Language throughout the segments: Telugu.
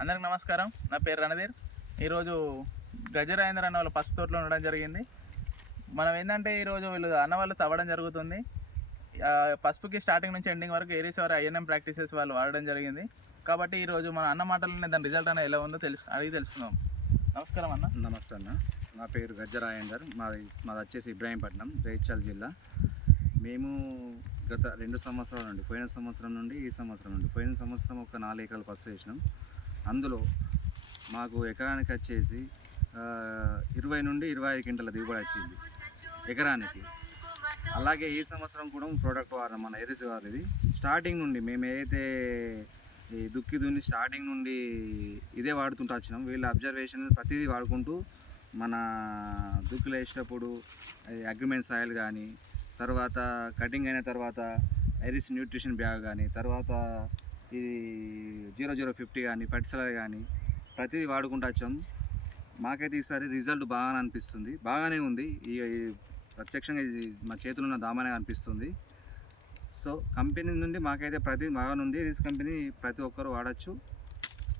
అందరికి నమస్కారం. నా పేరు రణధీర్. ఈరోజు గజరాజేంద్ర అన్న వాళ్ళ పసుపు తోటలో ఉండడం జరిగింది. మనం ఏంటంటే ఈరోజు వీళ్ళు అన్న వాళ్ళు తవ్వడం జరుగుతుంది. పసుపుకి స్టార్టింగ్ నుంచి ఎండింగ్ వరకు ఏరీస్ వారు ఐఎన్ఎం ప్రాక్టీసెస్ వాళ్ళు వాడడం జరిగింది. కాబట్టి ఈరోజు మన అన్న మాటలనే దాని రిజల్ట్ అనేది ఎలా ఉందో అడిగి తెలుసుకుందాం. నమస్కారం అన్న. నమస్తే అన్న. నా పేరు గజరాజేందర్. మాది వచ్చేసి ఇబ్రాహీంపట్నం, జగిత్యాల జిల్లా. మేము గత 2 సంవత్సరాల నుండి, పోయిన సంవత్సరం నుండి ఈ సంవత్సరం నుండి, పోయిన సంవత్సరం ఒక 4 ఎకరాలు పసుపు వేసినాం. అందులో మాకు ఎకరానికి వచ్చేసి 20 నుండి 25 క్వింటాల దిగుబడి వచ్చింది ఎకరానికి. అలాగే ఈ సంవత్సరం కూడా ప్రోడక్ట్ వాడడం మన ఎరిసి వారిది. స్టార్టింగ్ నుండి మేము ఏదైతే ఈ దుక్కి దున్ని స్టార్టింగ్ నుండి ఇదే వాడుతుంటూ వచ్చినాం. వీళ్ళ అబ్జర్వేషన్ ప్రతిదీ వాడుకుంటూ మన దుక్కులు వేసేటప్పుడు అగ్రిమెంట్ సాయిల్ కానీ, తర్వాత కటింగ్ అయిన తర్వాత ఐరిస్ న్యూట్రిషన్ బ్యాగ్ కానీ, తర్వాత ఇది 0050 కానీ, ఫర్టిలైజర్ కానీ ప్రతిదీ వాడుకుంటూ వచ్చాం. మాకైతే ఈసారి రిజల్ట్ బాగానే అనిపిస్తుంది, బాగానే ఉంది. ఈ ప్రత్యక్షంగా ఇది మా చేతుల్లో ఉన్న దామానే అనిపిస్తుంది. సో కంపెనీ నుండి మాకైతే ప్రతి బాగానే ఉంది. రిస్ కంపెనీ ప్రతి ఒక్కరు వాడచ్చు,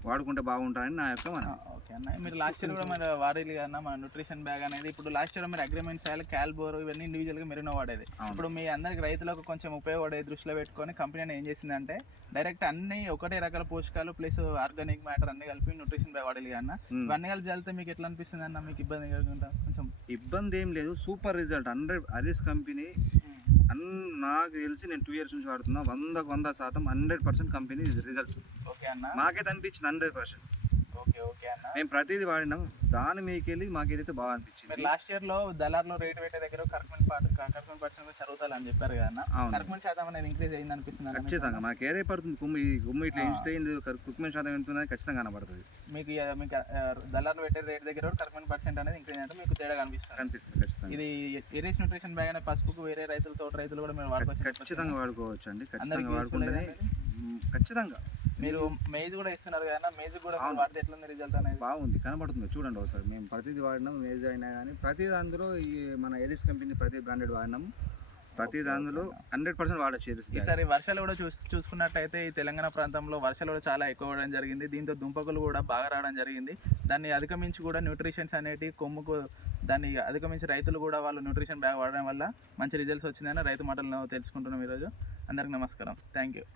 వాడుకుంటే బాగుంటారని నా యొక్క మనం. ఓకే అన్న, మీరు లాస్ట్ ఇయర్ కూడా మన వారీలు అన్న మన న్యూట్రిషన్ బ్యాగ్ అనేది ఇప్పుడు లాస్ట్ ఇయర్ మీరు అగ్రిమెంట్ సాయిల్, క్యాల్బోర్ ఇవన్నీ ఇండివిజువల్గా మెరినో వాడేది. ఇప్పుడు మీ అందరికి రైతులకు కొంచెం ఉపయోగపడే దృష్టిలో పెట్టుకొని కంపెనీ ఏం చేసిందంటే డైరెక్ట్ అన్ని ఒకటే రకాల పోషకాలు ప్లస్ ఆర్గానిక్ మ్యాటర్ అన్ని కలిపి న్యూట్రిషన్ బ్యాగ్ వాడేది అన్న. ఇవన్నీ కలిపి చల్లితే మీకు ఎట్లా అనిపిస్తుంది అన్న? మీకు ఇబ్బంది కలుగుతుందా? కొంచెం ఇబ్బంది ఏం లేదు, సూపర్ రిజల్ట్. 100 అరిస్ కంపెనీ నాకు తెలిసి నేను 2 ఇయర్స్ నుంచి వాడుతున్నా. 100% 100% కంపెనీ రిజల్ట్. ఓకే అన్న, మాకైతే అనిపించింది 100%. ఓకే ఓకే అన్న. మేము ప్రతిదీ వాడినాం, దాని మీకు వెళ్ళి మాకైతే బాగా అనిపించింది. మీరు లాస్ట్ ఇయర్ లో దళార్లో రేట్ పెట్టే దగ్గర కరెక్ట్మెంట్ పర్సెంట్ చదువుతారు అని చెప్పారు కదా, కరెక్ట్మెంట్ శాతం అనేది ఇంక్రీజ్ అయింది అనిపిస్తుంది? ఖచ్చితంగా మాకు ఏరే పడుతుంది. కొమ్ము ఇట్లా ఎంచితే కరెక్ట్మెంట్ శాతం ఎంతుందని ఖచ్చితంగా కనబడుతుంది. మీకు దళార్లో పెట్టే రేట్ దగ్గర కరెక్ట్మెంట్ పర్సెంట్ అనేది ఇంక్రీజ్ అంటే మీకు తేడా కనిపిస్తుంది ఖచ్చితంగా. ఇది ఎరీస్ న్యూట్రిషన్ బ్యాగ్ అనే పసుపుకు వేరే రైతులు, తోట రైతులు కూడా మీరు వాడుకోవచ్చు. ఖచ్చితంగా వాడుకోవచ్చు అండి, ఖచ్చితంగా వాడుకుంటే ఖచ్చితంగా. మీరు మేజ్ కూడా ఇస్తున్నారు కదా, మేజ్ కూడా వాడితే ఎట్లుంది రిజల్ట్ అనేది? బాగుంది, కనబడుతుంది చూడండి ఒకసారి. మేము ప్రతిదీ వాడినాం, మేజ్ అయినా కానీ ప్రతి అందులో ఈ మన ఎరిస్ కంపెనీ ప్రతి బ్రాండెడ్ వాడినాము. ప్రతి దానిలో 100% వాడచ్చు ఎరిస్. ఈసారి వర్షాలు కూడా చూసుకున్నట్టయితే ఈ తెలంగాణ ప్రాంతంలో వర్షాలు కూడా చాలా ఎక్కువ అవడం జరిగింది. దీంతో దుంపకులు కూడా బాగా రావడం జరిగింది. దాన్ని అధిగమించి కూడా న్యూట్రిషన్స్ అనేటి కొమ్ముకు దాన్ని అధిగమించి రైతులు కూడా వాళ్ళు న్యూట్రిషన్ బ్యాగ్ వాడడం వల్ల మంచి రిజల్ట్స్ వచ్చిందని రైతు మాటలను తెలుసుకుంటున్నాం ఈరోజు. అందరికి నమస్కారం. Thank you.